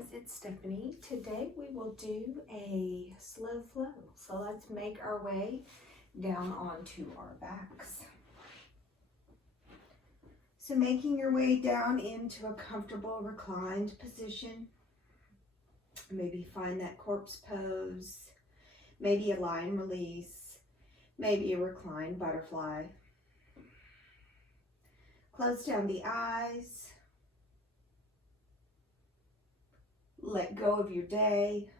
guys, it's Stephanie. Today we will do a slow flow. So let's make our way down onto our backs. So making your way down into a comfortable reclined position. Maybe find that corpse pose, maybe a lie and release, maybe a reclined butterfly. Close down the eyes. Let go of your day.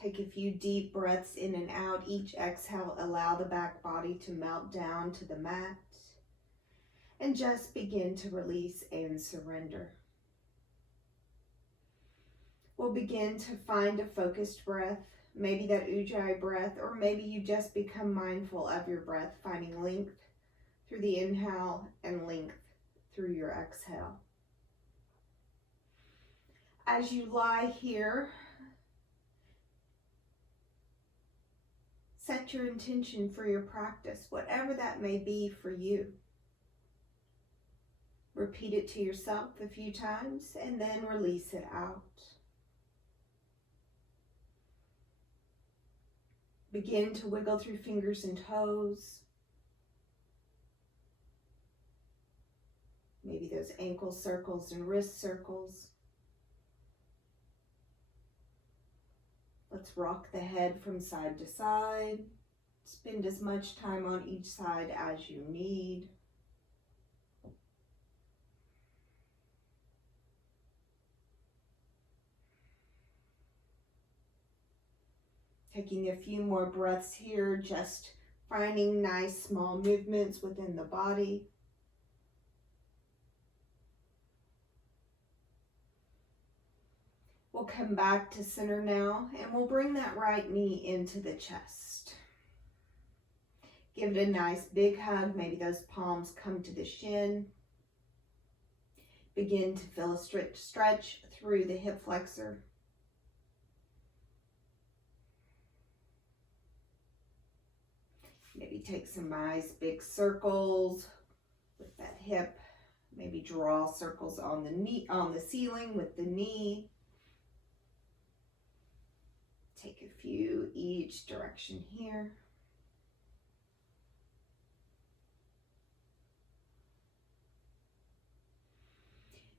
Take a few deep breaths in and out. Each exhale, allow the back body to melt down to the mat. And just begin to release and surrender. We'll begin to find a focused breath, maybe that ujjayi breath, or maybe you just become mindful of your breath, finding length through the inhale and length through your exhale. As you lie here, set your intention for your practice, whatever that may be for you. Repeat it to yourself a few times and then release it out. Begin to wiggle through fingers and toes. Maybe those ankle circles and wrist circles. Let's rock the head from side to side. Spend as much time on each side as you need. Taking a few more breaths here, just finding nice small movements within the body. We'll come back to center now, and we'll bring that right knee into the chest. Give it a nice big hug. Maybe those palms come to the shin. Begin to feel a stretch through the hip flexor. Maybe take some nice big circles with that hip. Maybe draw circles on the knee, on the ceiling with the knee. Take a few each direction here.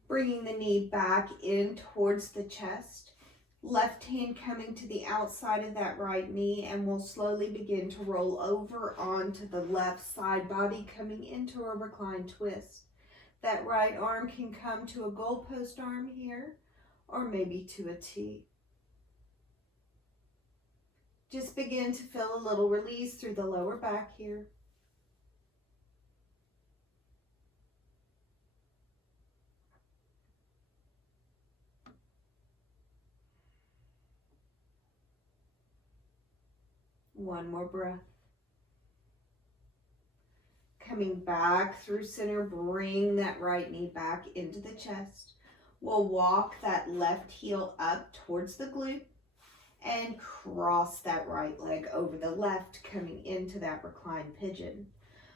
Bringing the knee back in towards the chest. Left hand coming to the outside of that right knee, and we'll slowly begin to roll over onto the left side body, coming into a reclined twist. That right arm can come to a goalpost arm here, or maybe to a T. Just begin to feel a little release through the lower back here. One more breath. Coming back through center, bring that right knee back into the chest. We'll walk that left heel up towards the glute and cross that right leg over the left, coming into that reclined pigeon.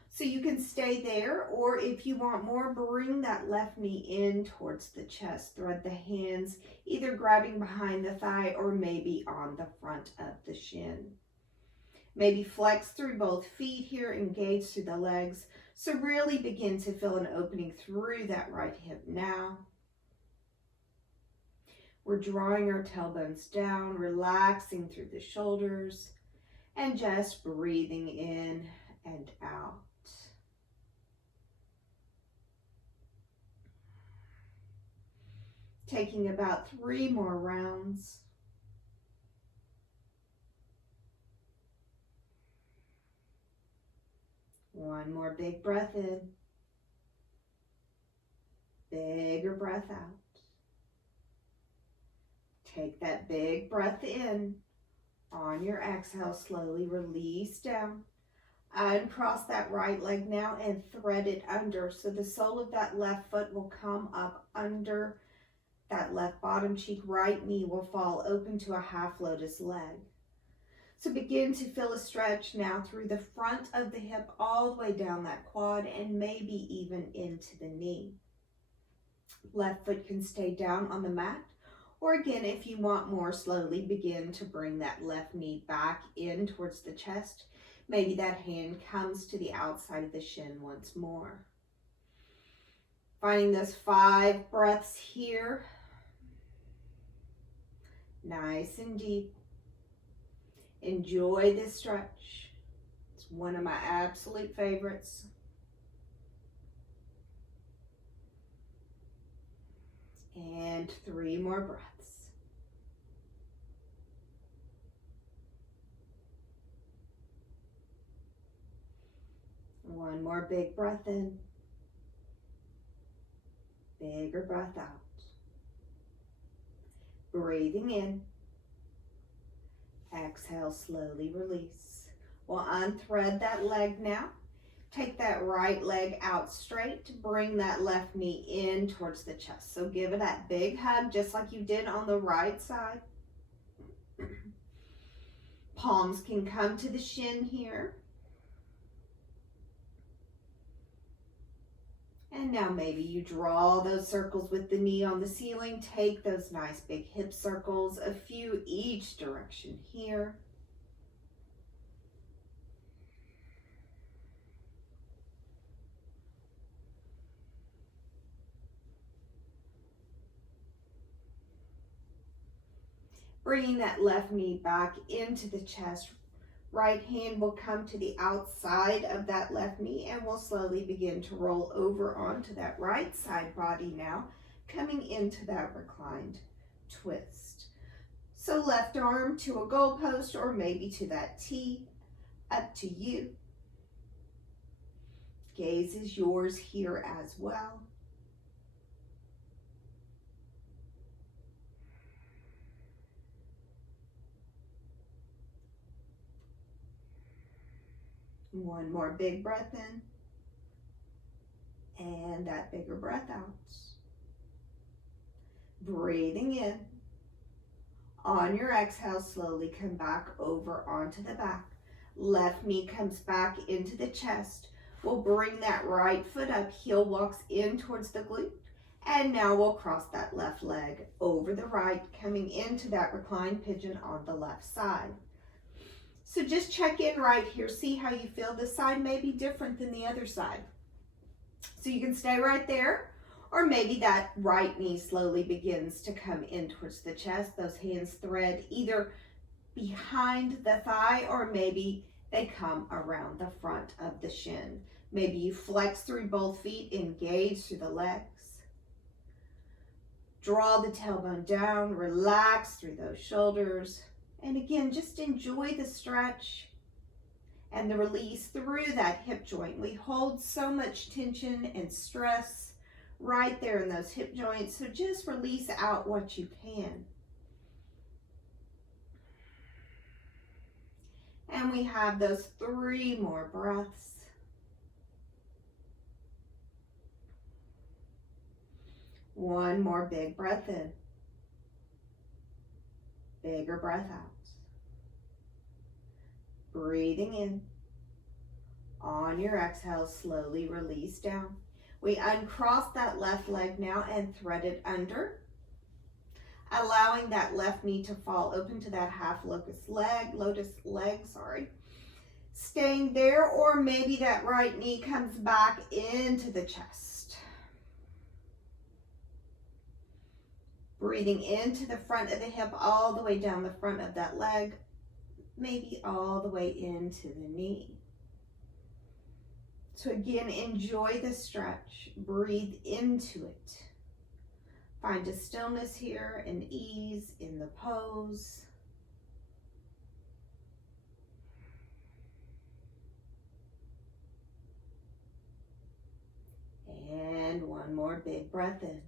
So you can stay there, or if you want more, bring that left knee in towards the chest. Thread the hands, either grabbing behind the thigh or maybe on the front of the shin. Maybe flex through both feet here, engage through the legs. So really begin to feel an opening through that right hip now. We're drawing our tailbones down, relaxing through the shoulders, and just breathing in and out. Taking about 3 more rounds. One more big breath in. Bigger breath out. Take that big breath in. On your exhale, slowly release down. Uncross that right leg now and thread it under. So the sole of that left foot will come up under that left bottom cheek. Right knee will fall open to a half lotus leg. So begin to feel a stretch now through the front of the hip, all the way down that quad, and maybe even into the knee. Left foot can stay down on the mat. Or again, if you want more, slowly begin to bring that left knee back in towards the chest. Maybe that hand comes to the outside of the shin once more. Finding those 5 breaths here. Nice and deep. Enjoy this stretch. It's one of my absolute favorites. And 3 more breaths. One more big breath in. Bigger breath out. Breathing in. Exhale, slowly release. We'll unthread that leg now. Take that right leg out straight. Bring that left knee in towards the chest. So give it that big hug just like you did on the right side. Palms can come to the shin here. And now maybe you draw those circles with the knee on the ceiling. Take those nice big hip circles, a few each direction here. Bringing that left knee back into the chest. Right hand will come to the outside of that left knee and we'll slowly begin to roll over onto that right side body now, coming into that reclined twist. So left arm to a goalpost or maybe to that T, up to you. Gaze is yours here as well. One more big breath in. And that bigger breath out. Breathing in. On your exhale, slowly come back over onto the back. Left knee comes back into the chest. We'll bring that right foot up. Heel walks in towards the glute. And now we'll cross that left leg over the right, coming into that reclined pigeon on the left side. So just check in right here. See how you feel. This side may be different than the other side. So you can stay right there. Or maybe that right knee slowly begins to come in towards the chest. Those hands thread either behind the thigh or maybe they come around the front of the shin. Maybe you flex through both feet, engage through the legs. Draw the tailbone down, relax through those shoulders. And again, just enjoy the stretch and the release through that hip joint. We hold so much tension and stress right there in those hip joints. So just release out what you can. And we have those 3 more breaths. One more big breath in. Bigger breath out. Breathing in. On your exhale, slowly release down. We uncross that left leg now and thread it under, allowing that left knee to fall open to that half lotus leg, staying there, or maybe that right knee comes back into the chest. Breathing into the front of the hip, all the way down the front of that leg, maybe all the way into the knee. So again, enjoy the stretch. Breathe into it. Find a stillness here and ease in the pose. And one more big breath in.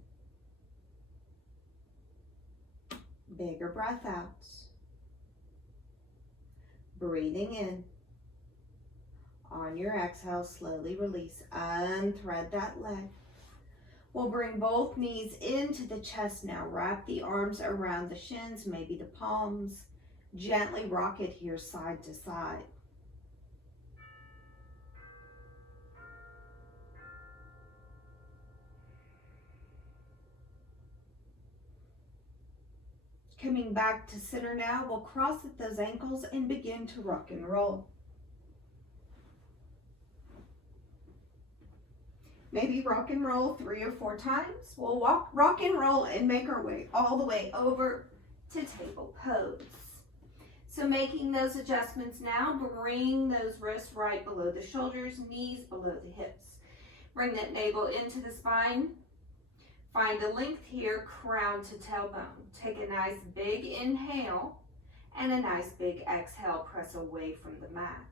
Bigger breath out. Breathing in. On your exhale, slowly release. Unthread that leg. We'll bring both knees into the chest now. Wrap the arms around the shins, maybe the palms. Gently rock it here side to side. Coming back to center now, we'll cross at those ankles and begin to rock and roll. Maybe rock and roll 3 or 4 times. We'll rock and roll and make our way all the way over to table pose. So making those adjustments now, bring those wrists right below the shoulders, knees below the hips. Bring that navel into the spine. Find the length here, crown to tailbone. Take a nice big inhale and a nice big exhale. Press away from the mat.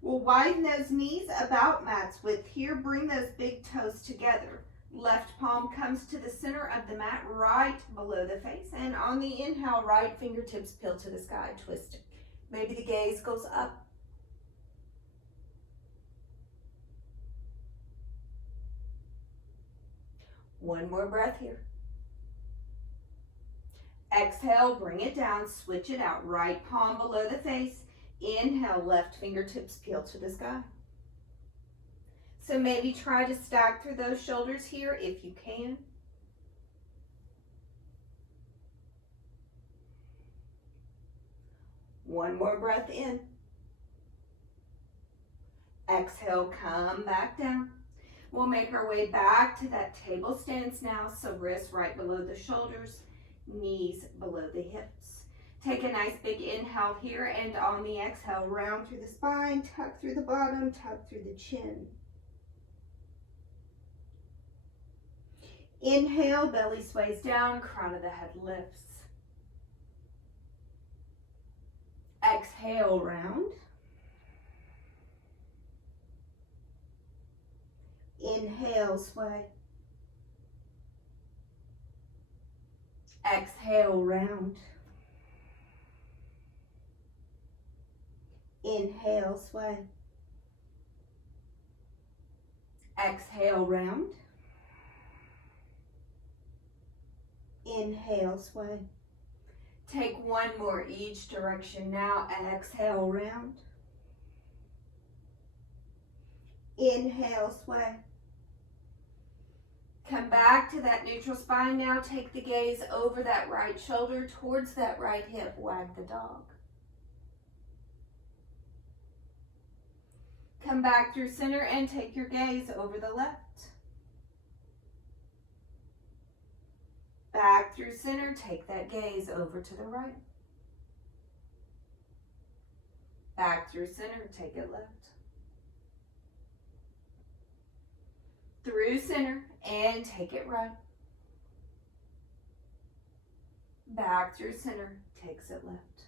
We'll widen those knees about mat's width here. Bring those big toes together. Left palm comes to the center of the mat, right below the face. And on the inhale, right fingertips peel to the sky, twist it. Maybe the gaze goes up. One more breath here. Exhale, bring it down, switch it out. Right palm below the face. Inhale, left fingertips peel to the sky. So maybe try to stack through those shoulders here if you can. One more breath in. Exhale, come back down. We'll make our way back to that table stance now. So wrists right below the shoulders, knees below the hips. Take a nice big inhale here, and on the exhale, round through the spine, tuck through the bottom, tuck through the chin. Inhale, belly sways down, crown of the head lifts. Exhale, round. Inhale, sway. Exhale, round. Inhale, sway. Exhale, round. Inhale, sway. Take one more each direction now. Exhale, round. Inhale, sway. Come back to that neutral spine now. Take the gaze over that right shoulder towards that right hip. Wag the dog. Come back through center and take your gaze over the left. Back through center, take that gaze over to the right. Back through center, take it left. Through center and take it right. Back through center, takes it left.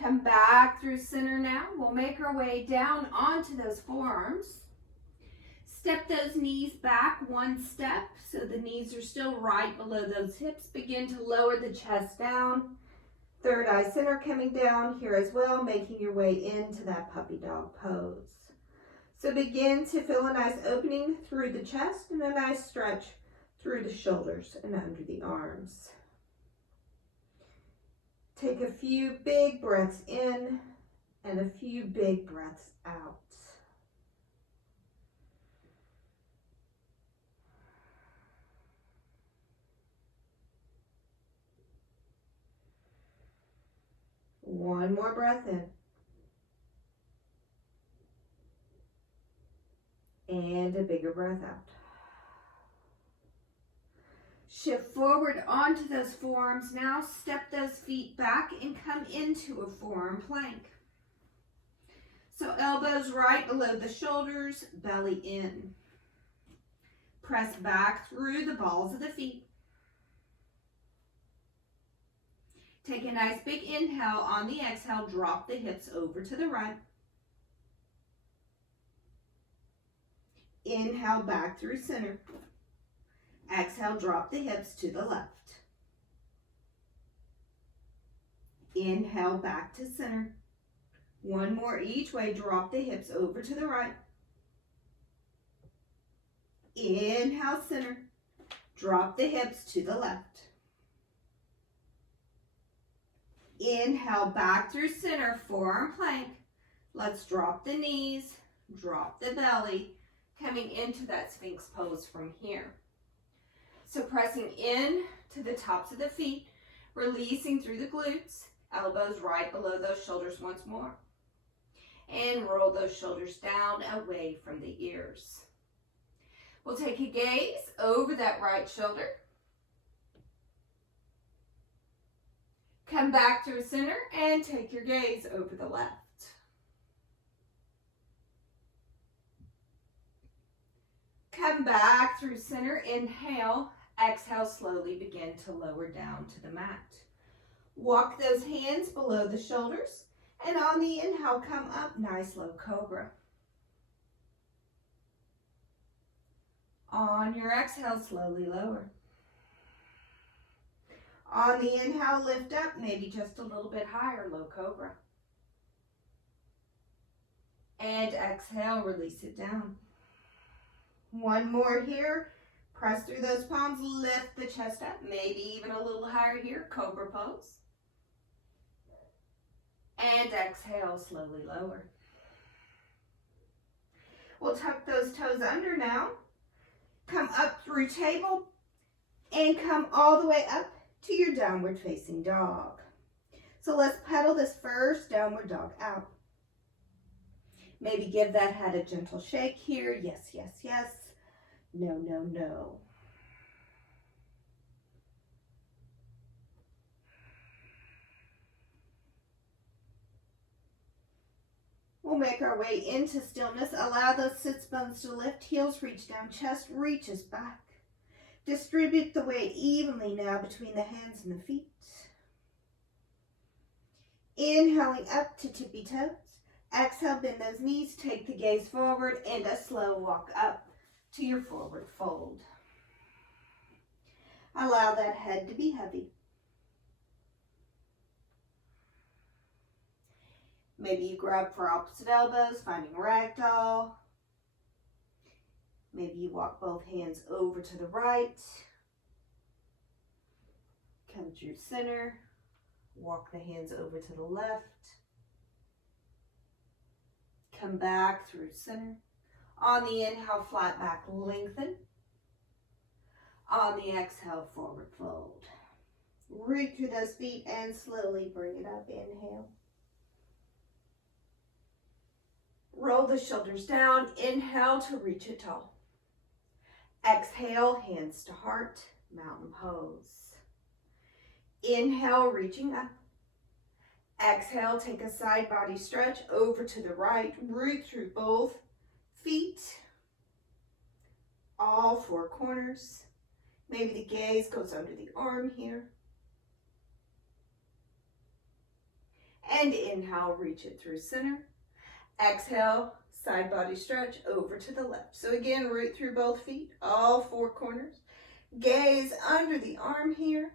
Come back through center now. We'll make our way down onto those forearms. Step those knees back one step so the knees are still right below those hips. Begin to lower the chest down. Third eye center coming down here as well, making your way into that puppy dog pose. So begin to feel a nice opening through the chest and a nice stretch through the shoulders and under the arms. Take a few big breaths in and a few big breaths out. One more breath in. And a bigger breath out. Shift forward onto those forearms now. Step those feet back and come into a forearm plank. So elbows right below the shoulders, belly in. Press back through the balls of the feet. Take a nice big inhale. On the exhale, drop the hips over to the right. Inhale back through center. Exhale, drop the hips to the left. Inhale back to center. One more each way, drop the hips over to the right. Inhale, center. Drop the hips to the left. Inhale back through center, forearm plank. Let's drop the knees, drop the belly, coming into that Sphinx pose from here. So pressing in to the tops of the feet, releasing through the glutes, elbows right below those shoulders once more. And roll those shoulders down away from the ears. We'll take a gaze over that right shoulder. Come back through center and take your gaze over the left. Come back through center, inhale, exhale, slowly begin to lower down to the mat. Walk those hands below the shoulders, and on the inhale, come up, nice low cobra. On your exhale, slowly lower. On the inhale, lift up, maybe just a little bit higher, low cobra. And exhale, release it down. One more here. Press through those palms, lift the chest up, maybe even a little higher here, cobra pose. And exhale, slowly lower. We'll tuck those toes under now. Come up through table and come all the way up to your downward facing dog. So let's pedal this first downward dog out. Maybe give that head a gentle shake here. Yes, yes, yes. No, no, no. We'll make our way into stillness. Allow those sits bones to lift. Heels reach down. Chest reaches back. Distribute the weight evenly now between the hands and the feet. Inhaling up to tippy toes. Exhale, bend those knees. Take the gaze forward and a slow walk up to your forward fold. Allow that head to be heavy. Maybe you grab for opposite elbows, finding ragdoll. Maybe you walk both hands over to the right. Come through center. Walk the hands over to the left. Come back through center. On the inhale, flat back, lengthen. On the exhale, forward fold. Root through those feet and slowly bring it up. Inhale. Roll the shoulders down. Inhale to reach it tall. Exhale, hands to heart, mountain pose. Inhale, reaching up. Exhale, take a side body stretch over to the right. Root through both feet, all four corners. Maybe the gaze goes under the arm here. And inhale, reach it through center. Exhale, side body stretch over to the left. So again, root through both feet, all four corners. Gaze under the arm here.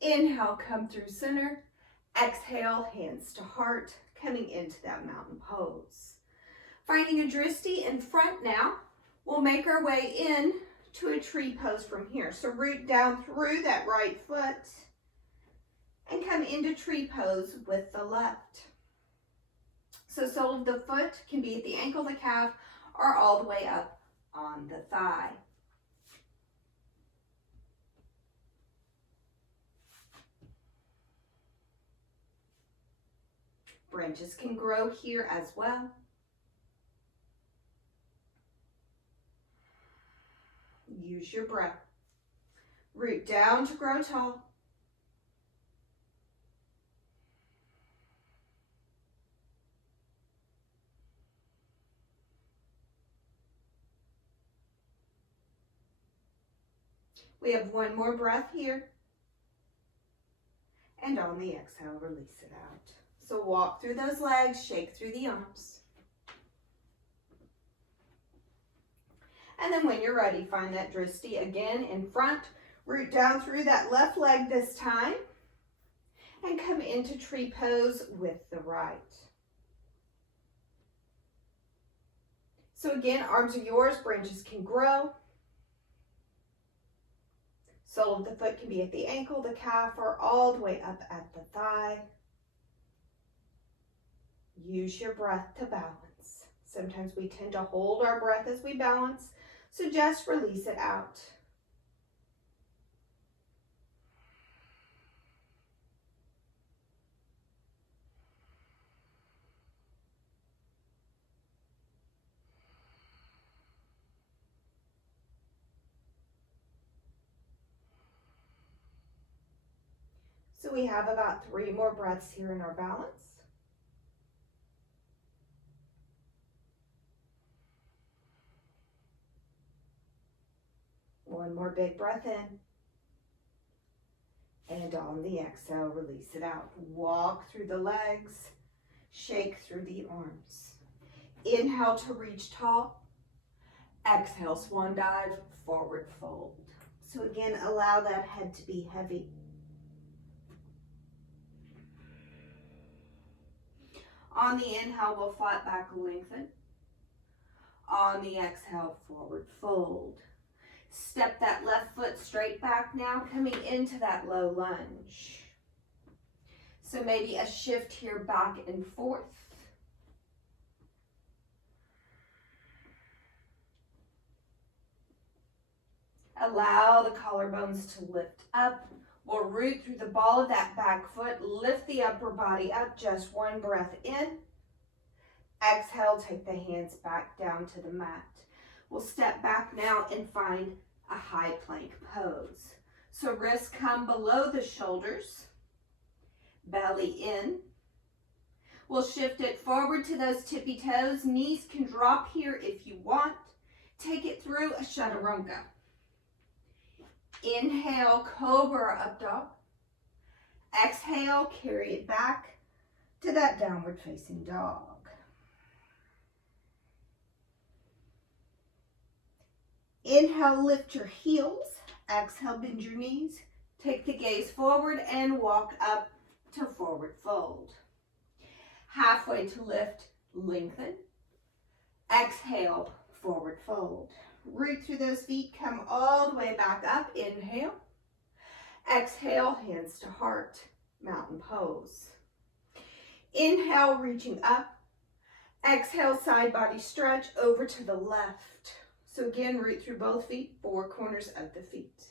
Inhale, come through center. Exhale, hands to heart, coming into that mountain pose. Finding a dristi in front now, we'll make our way in to a tree pose from here. So root down through that right foot and come into tree pose with the left. So sole of the foot can be at the ankle, the calf, or all the way up on the thigh. Branches can grow here as well. Use your breath. Root down to grow tall. We have one more breath here. And on the exhale, release it out. So walk through those legs, shake through the arms. And then when you're ready, find that dristi again in front. Root down through that left leg this time. And come into tree pose with the right. So again, arms are yours, branches can grow. Sole of the foot can be at the ankle, the calf, or all the way up at the thigh. Use your breath to balance. Sometimes we tend to hold our breath as we balance, so just release it out. So we have about 3 more breaths here in our balance. One more big breath in. And on the exhale, release it out. Walk through the legs, shake through the arms. Inhale to reach tall. Exhale, swan dive, forward fold. So again, allow that head to be heavy. On the inhale, we'll flat back lengthen. On the exhale, forward fold. Step that left foot straight back now, coming into that low lunge. So maybe a shift here back and forth. Allow the collarbones to lift up. We'll root through the ball of that back foot, lift the upper body up, just one breath in. Exhale, take the hands back down to the mat. We'll step back now and find a high plank pose. So wrists come below the shoulders, belly in. We'll shift it forward to those tippy toes. Knees can drop here if you want. Take it through a chaturanga. Inhale, cobra up dog. Exhale, carry it back to that downward facing dog. Inhale, lift your heels. Exhale, bend your knees. Take the gaze forward and walk up to forward fold. Halfway to lift, lengthen. Exhale, forward fold. Root through those feet, come all the way back up. Inhale. Exhale, hands to heart, mountain pose. Inhale, reaching up. Exhale, side body stretch over to the left. So again, root through both feet, 4 corners of the feet.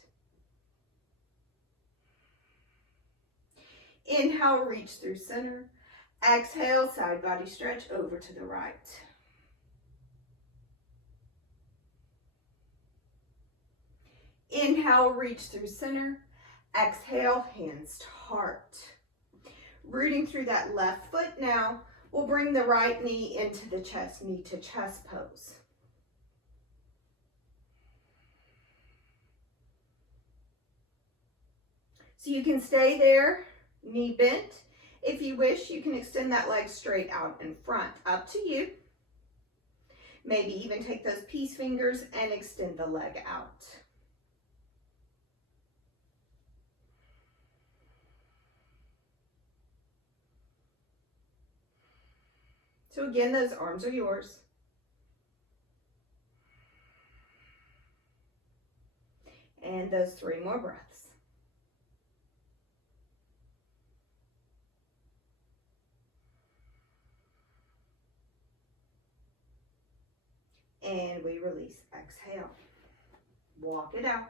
Inhale, reach through center. Exhale, side body stretch over to the right. Inhale, reach through center. Exhale, hands to heart. Rooting through that left foot now, we'll bring the right knee into the chest, knee to chest pose. So you can stay there, knee bent. If you wish, you can extend that leg straight out in front. Up to you. Maybe even take those peace fingers and extend the leg out. So again, those arms are yours. And those 3 more breaths. And we release. Exhale. Walk it out.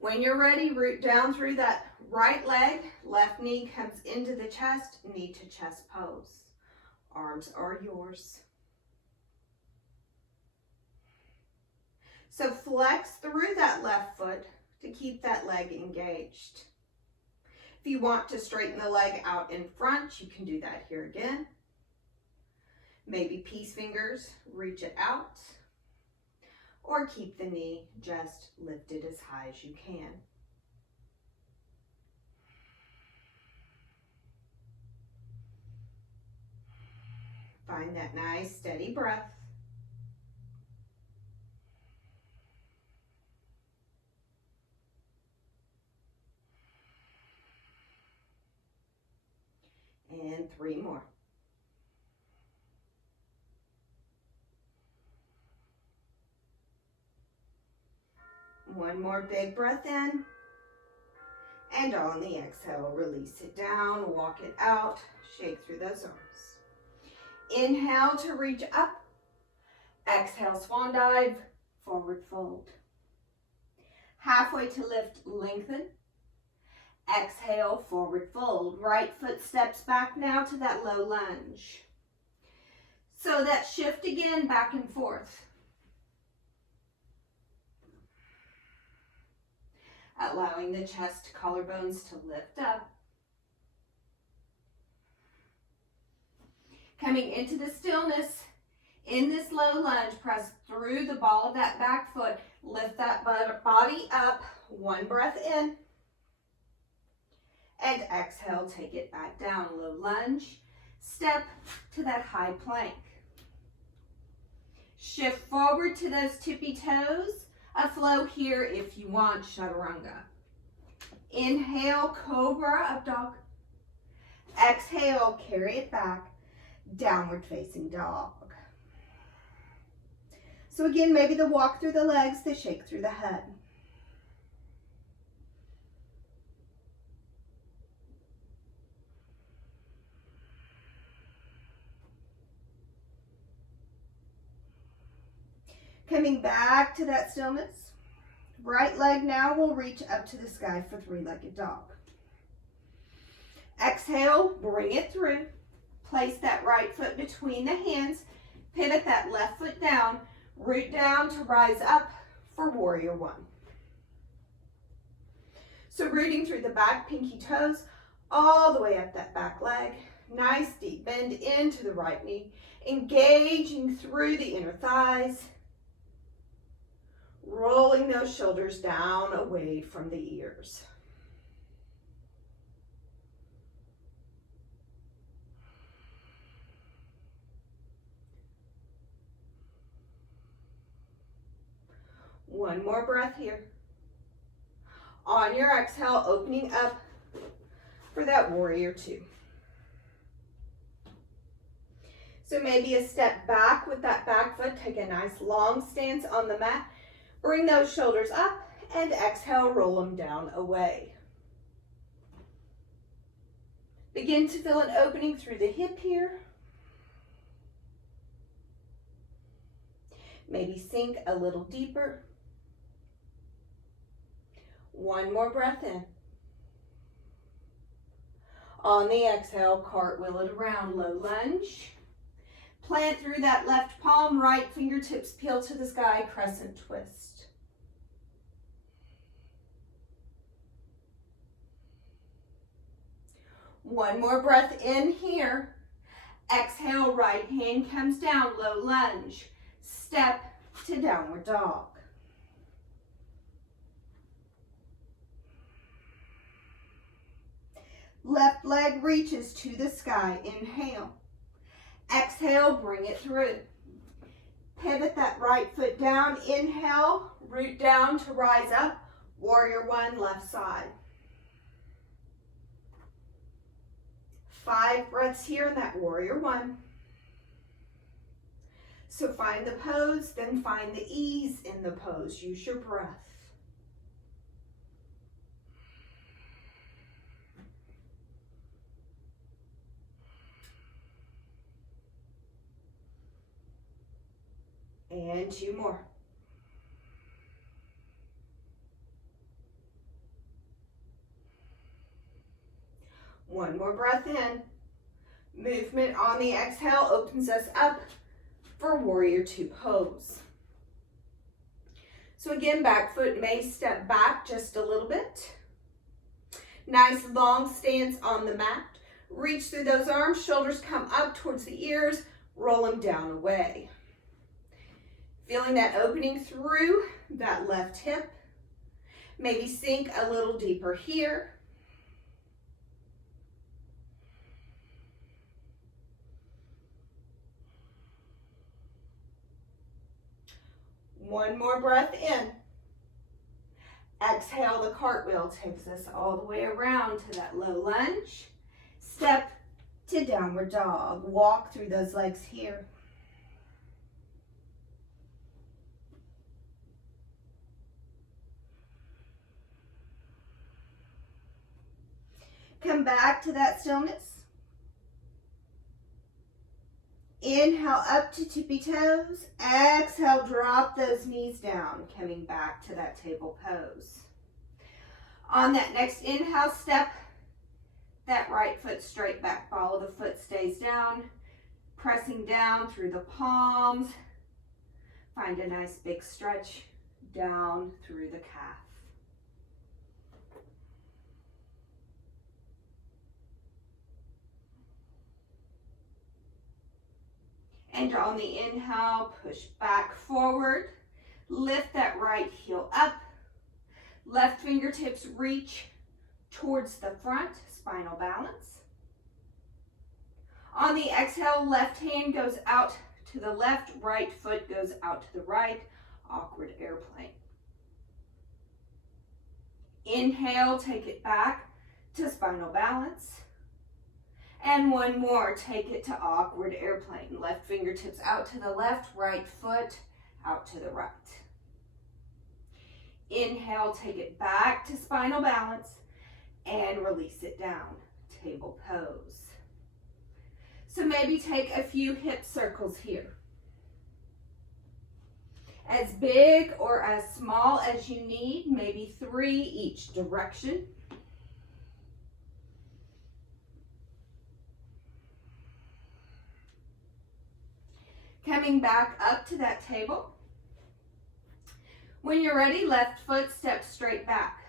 When you're ready, root down through that right leg. Left knee comes into the chest, knee to chest pose. Arms are yours. So flex through that left foot to keep that leg engaged. If you want to straighten the leg out in front, you can do that here again. Maybe peace fingers, reach it out, or keep the knee just lifted as high as you can. Find that nice steady breath. And 3 more. One more big breath in. And on the exhale, release it down, walk it out, shake through those arms. Inhale to reach up. Exhale, swan dive, forward fold. Halfway to lift, lengthen. Exhale, forward fold. Right foot steps back now to that low lunge. So that shift again, back and forth. Allowing the chest collarbones to lift up. Coming into the stillness, in this low lunge, press through the ball of that back foot. Lift that body up. One breath in. And exhale, take it back down. Low lunge. Step to that high plank. Shift forward to those tippy toes. A flow here if you want, chaturanga. Inhale, cobra, up dog. Exhale, carry it back. Downward facing dog. So again, maybe the walk through the legs, the shake through the head. Coming back to that stillness. Right leg now will reach up to the sky for three-legged dog. Exhale, bring it through. Place that right foot between the hands. Pivot that left foot down. Root down to rise up for warrior one. So rooting through the back pinky toes all the way up that back leg. Nice deep bend into the right knee. Engaging through the inner thighs. Rolling those shoulders down away from the ears. One more breath here. On your exhale, opening up for that warrior two. So maybe a step back with that back foot. Take a nice long stance on the mat. Bring those shoulders up and exhale, roll them down away. Begin to feel an opening through the hip here. Maybe sink a little deeper. One more breath in. On the exhale, cartwheel it around, low lunge. Plant through that left palm, right fingertips peel to the sky, crescent twist. One more breath in here. Exhale, right hand comes down, low lunge. Step to downward dog. Left leg reaches to the sky. Inhale. Exhale, bring it through. Pivot that right foot down. Inhale, root down to rise up. Warrior one, left side. 5 breaths here in that warrior one. So find the pose, then find the ease in the pose. Use your breath. And 2 more. One more breath in. Movement on the exhale opens us up for warrior two pose. So again, back foot may step back just a little bit. Nice long stance on the mat. Reach through those arms, shoulders come up towards the ears, roll them down away. Feeling that opening through that left hip. Maybe sink a little deeper here. One more breath in. Exhale, the cartwheel takes us all the way around to that low lunge. Step to downward dog. Walk through those legs here. Come back to that stillness. Inhale up to tippy toes. Exhale, drop those knees down, coming back to that table pose. On that next inhale, step that right foot straight back. Ball of the foot stays down, pressing down through the palms. Find a nice big stretch down through the calf. And on the inhale, push back forward. Lift that right heel up. Left fingertips reach towards the front, spinal balance. On the exhale, left hand goes out to the left, right foot goes out to the right, awkward airplane. Inhale, take it back to spinal balance. And one more, take it to awkward airplane. Left fingertips out to the left, right foot out to the right. Inhale, take it back to spinal balance and release it down, table pose. So maybe take a few hip circles here. As big or as small as you need, maybe 3 each direction. Coming back up to that table. When you're ready, left foot steps straight back.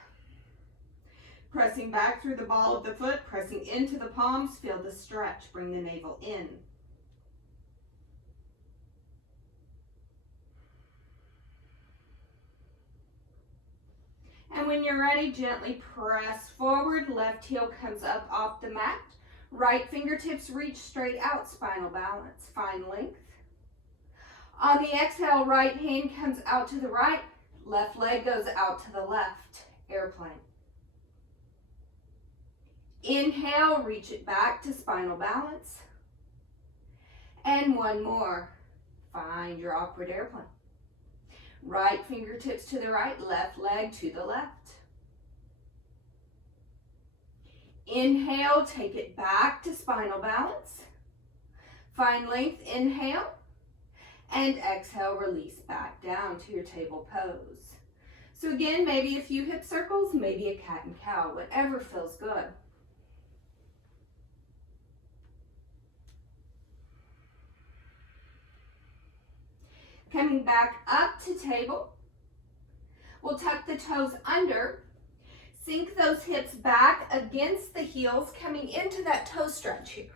Pressing back through the ball of the foot, pressing into the palms, feel the stretch, bring the navel in. And when you're ready, gently press forward, left heel comes up off the mat, right fingertips reach straight out, spinal balance, find length. On the exhale, right hand comes out to the right, left leg goes out to the left, airplane. Inhale, reach it back to spinal balance. And one more, find your awkward airplane. Right fingertips to the right, left leg to the left. Inhale, take it back to spinal balance. Find length, inhale. And exhale, release back down to your table pose. So again, maybe a few hip circles, maybe a cat and cow, whatever feels good. Coming back up to table, we'll tuck the toes under, sink those hips back against the heels, coming into that toe stretch here.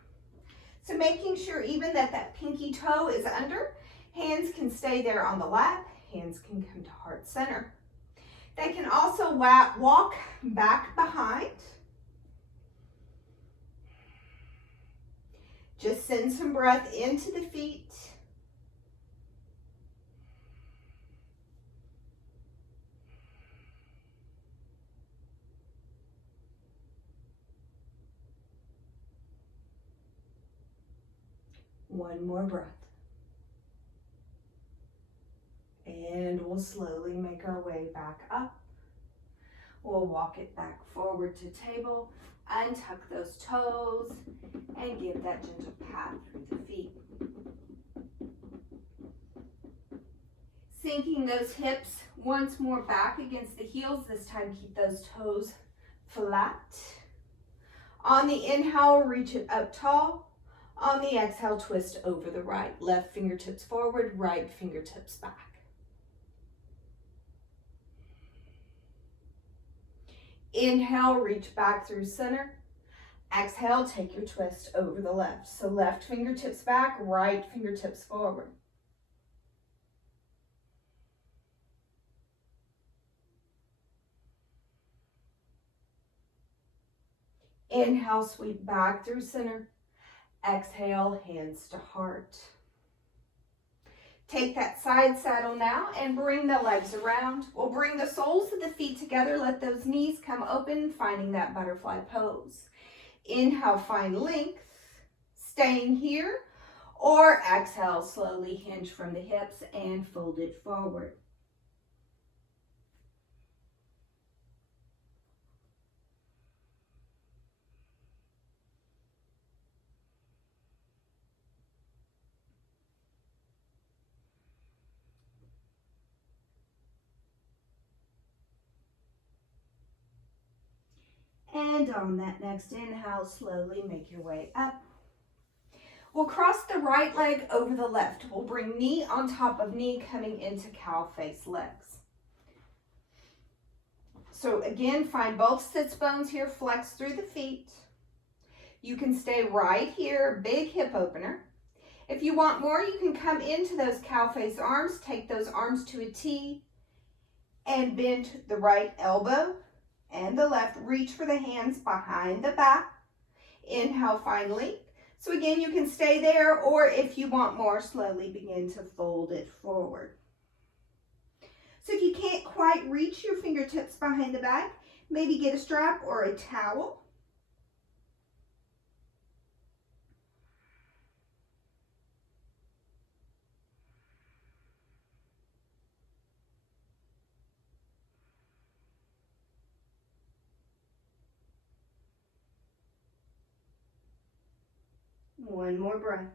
So making sure even that pinky toe is under. Hands can stay there on the lap. Hands can come to heart center. They can also walk back behind. Just send some breath into the feet. One more breath. And we'll slowly make our way back up. We'll walk it back forward to table, untuck those toes, and give that gentle pat through the feet. Sinking those hips once more back against the heels. This time keep those toes flat. On the inhale, reach it up tall. On the exhale, twist over the right. Left fingertips forward, right fingertips back. Inhale, reach back through center. Exhale, take your twist over the left. So left fingertips back, right fingertips forward. Inhale, sweep back through center. Exhale, hands to heart. Take that side saddle now and bring the legs around. We'll bring the soles of the feet together. Let those knees come open, finding that butterfly pose. Inhale, find length, staying here. Or exhale, slowly hinge from the hips and fold it forward. And on that next inhale, slowly make your way up. We'll cross the right leg over the left. We'll bring knee on top of knee, coming into cow face legs. So again, find both sits bones here, flex through the feet. You can stay right here, big hip opener. If you want more, you can come into those cow face arms, take those arms to a T, and bend the right elbow and the left. Reach for the hands behind the back. Inhale, find length. So again, you can stay there, or if you want more, slowly begin to fold it forward. So if you can't quite reach your fingertips behind the back, maybe get a strap or a towel. One more breath.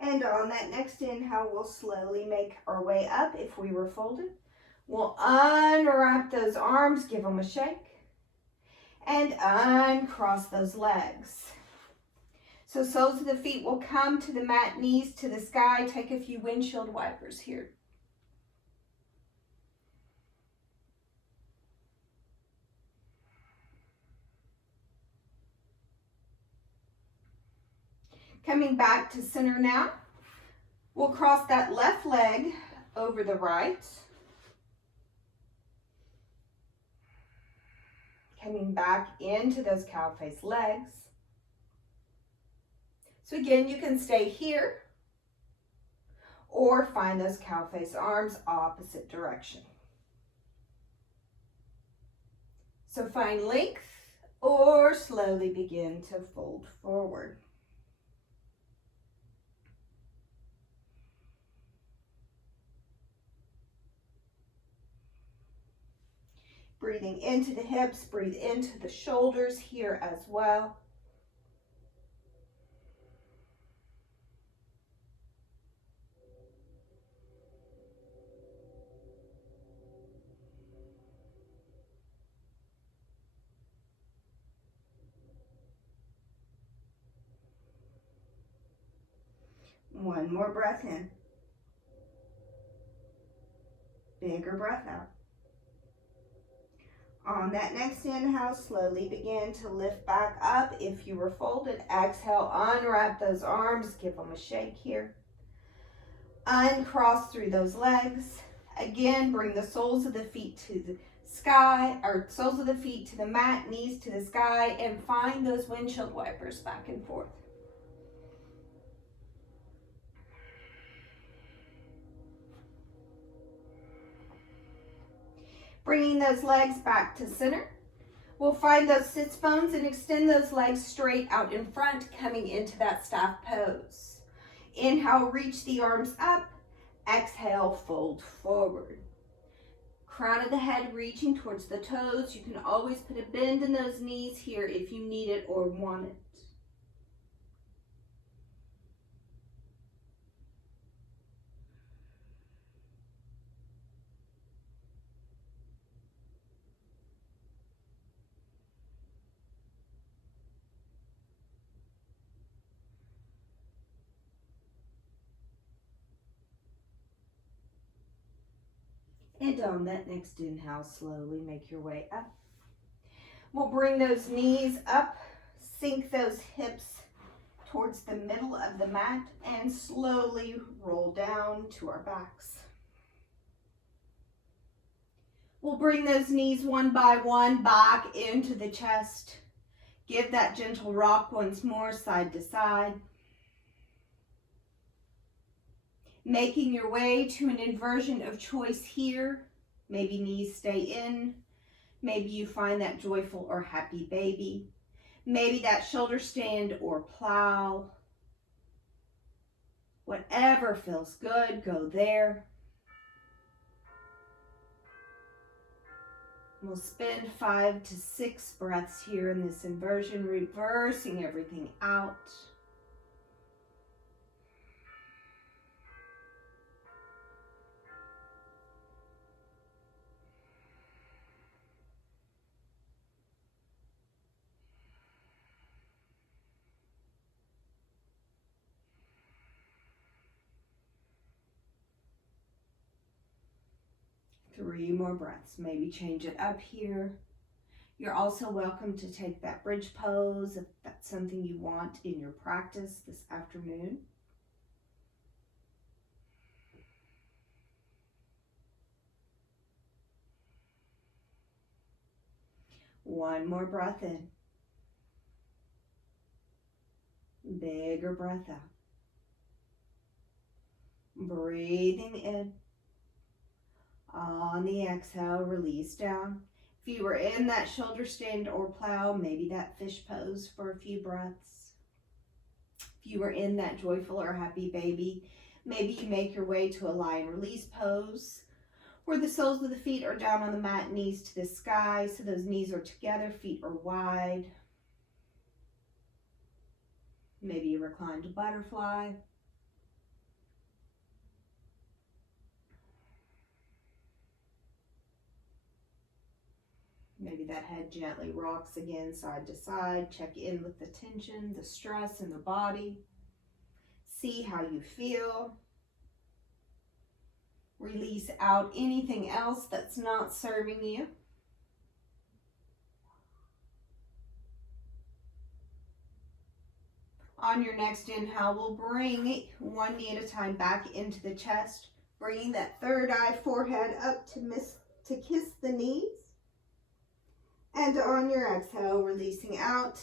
And on that next inhale, we'll slowly make our way up. If we were folded, we'll unwrap those arms, give them a shake, and uncross those legs. So soles of the feet will come to the mat, knees to the sky. Take a few windshield wipers here. Coming back to center now, we'll cross that left leg over the right. Coming back into those cow face legs. So again, you can stay here or find those cow face arms opposite direction. So find length or slowly begin to fold forward. Breathing into the hips, breathe into the shoulders here as well. One more breath in. Bigger breath out. On that next inhale, slowly begin to lift back up. If you were folded, exhale, unwrap those arms, give them a shake here. Uncross through those legs. Again, bring the soles of the feet to the sky, or soles of the feet to the mat, knees to the sky, and find those windshield wipers back and forth. Bringing those legs back to center. We'll find those sits bones and extend those legs straight out in front, coming into that staff pose. Inhale, reach the arms up. Exhale, fold forward. Crown of the head reaching towards the toes. You can always put a bend in those knees here if you need it or want it. And on that next inhale, slowly make your way up. We'll bring those knees up, sink those hips towards the middle of the mat, and slowly roll down to our backs. We'll bring those knees one by one back into the chest. Give that gentle rock once more, side to side. Making your way to an inversion of choice here. Maybe knees stay in. Maybe you find that joyful or happy baby. Maybe that shoulder stand or plow. Whatever feels good, go there. We'll spend 5 to 6 breaths here in this inversion, reversing everything out. 3 more breaths. Maybe change it up here. You're also welcome to take that bridge pose if that's something you want in your practice this afternoon. One more breath in. Bigger breath out. Breathing in. On the exhale, release down. If you were in that shoulder stand or plow, maybe that fish pose for a few breaths. If you were in that joyful or happy baby, maybe you make your way to a lion release pose where the soles of the feet are down on the mat, knees to the sky, so those knees are together, feet are wide. Maybe you recline to butterfly. Maybe that head gently rocks again side to side. Check in with the tension, the stress in the body. See how you feel. Release out anything else that's not serving you. On your next inhale, we'll bring one knee at a time back into the chest, bringing that third eye, forehead up to kiss the knees. And on your exhale, releasing out,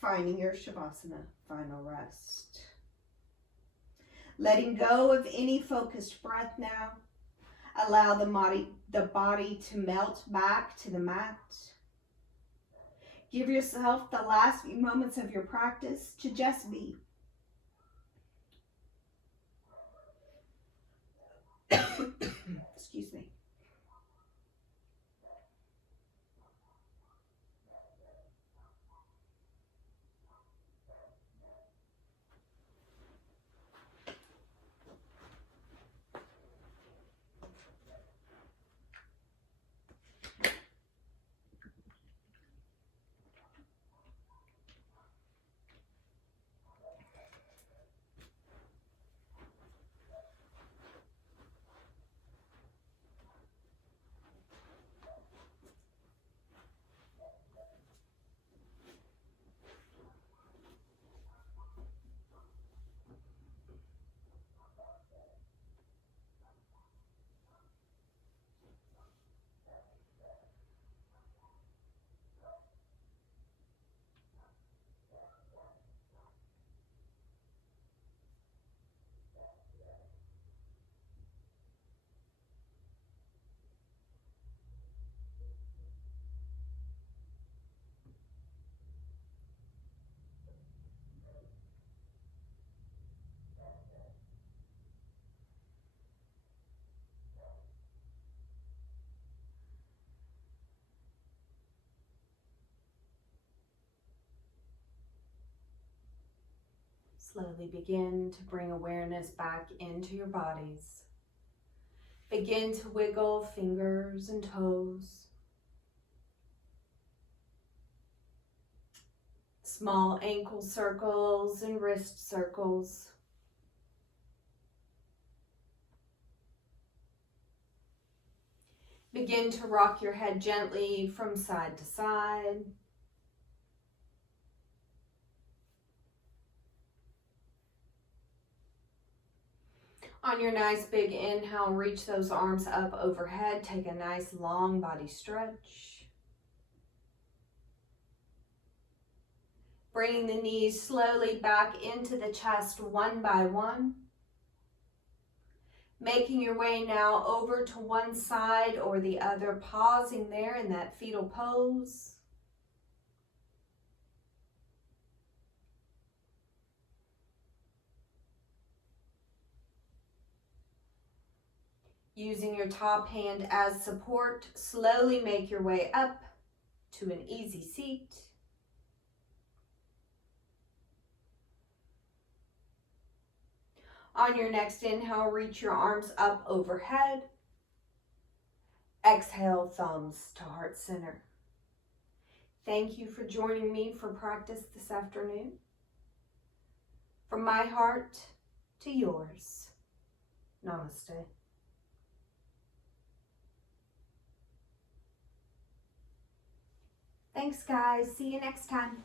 finding your Shavasana, final rest. Letting go of any focused breath now. Allow the body to melt back to the mat. Give yourself the last few moments of your practice to just be. Excuse me. Slowly begin to bring awareness back into your bodies. Begin to wiggle fingers and toes. Small ankle circles and wrist circles. Begin to rock your head gently from side to side. On your nice big inhale, reach those arms up overhead. Take a nice long body stretch. Bringing the knees slowly back into the chest one by one. Making your way now over to one side or the other, pausing there in that fetal pose. Using your top hand as support, slowly make your way up to an easy seat. On your next inhale, reach your arms up overhead. Exhale, thumbs to heart center. Thank you for joining me for practice this afternoon. From my heart to yours, namaste. Thanks, guys. See you next time.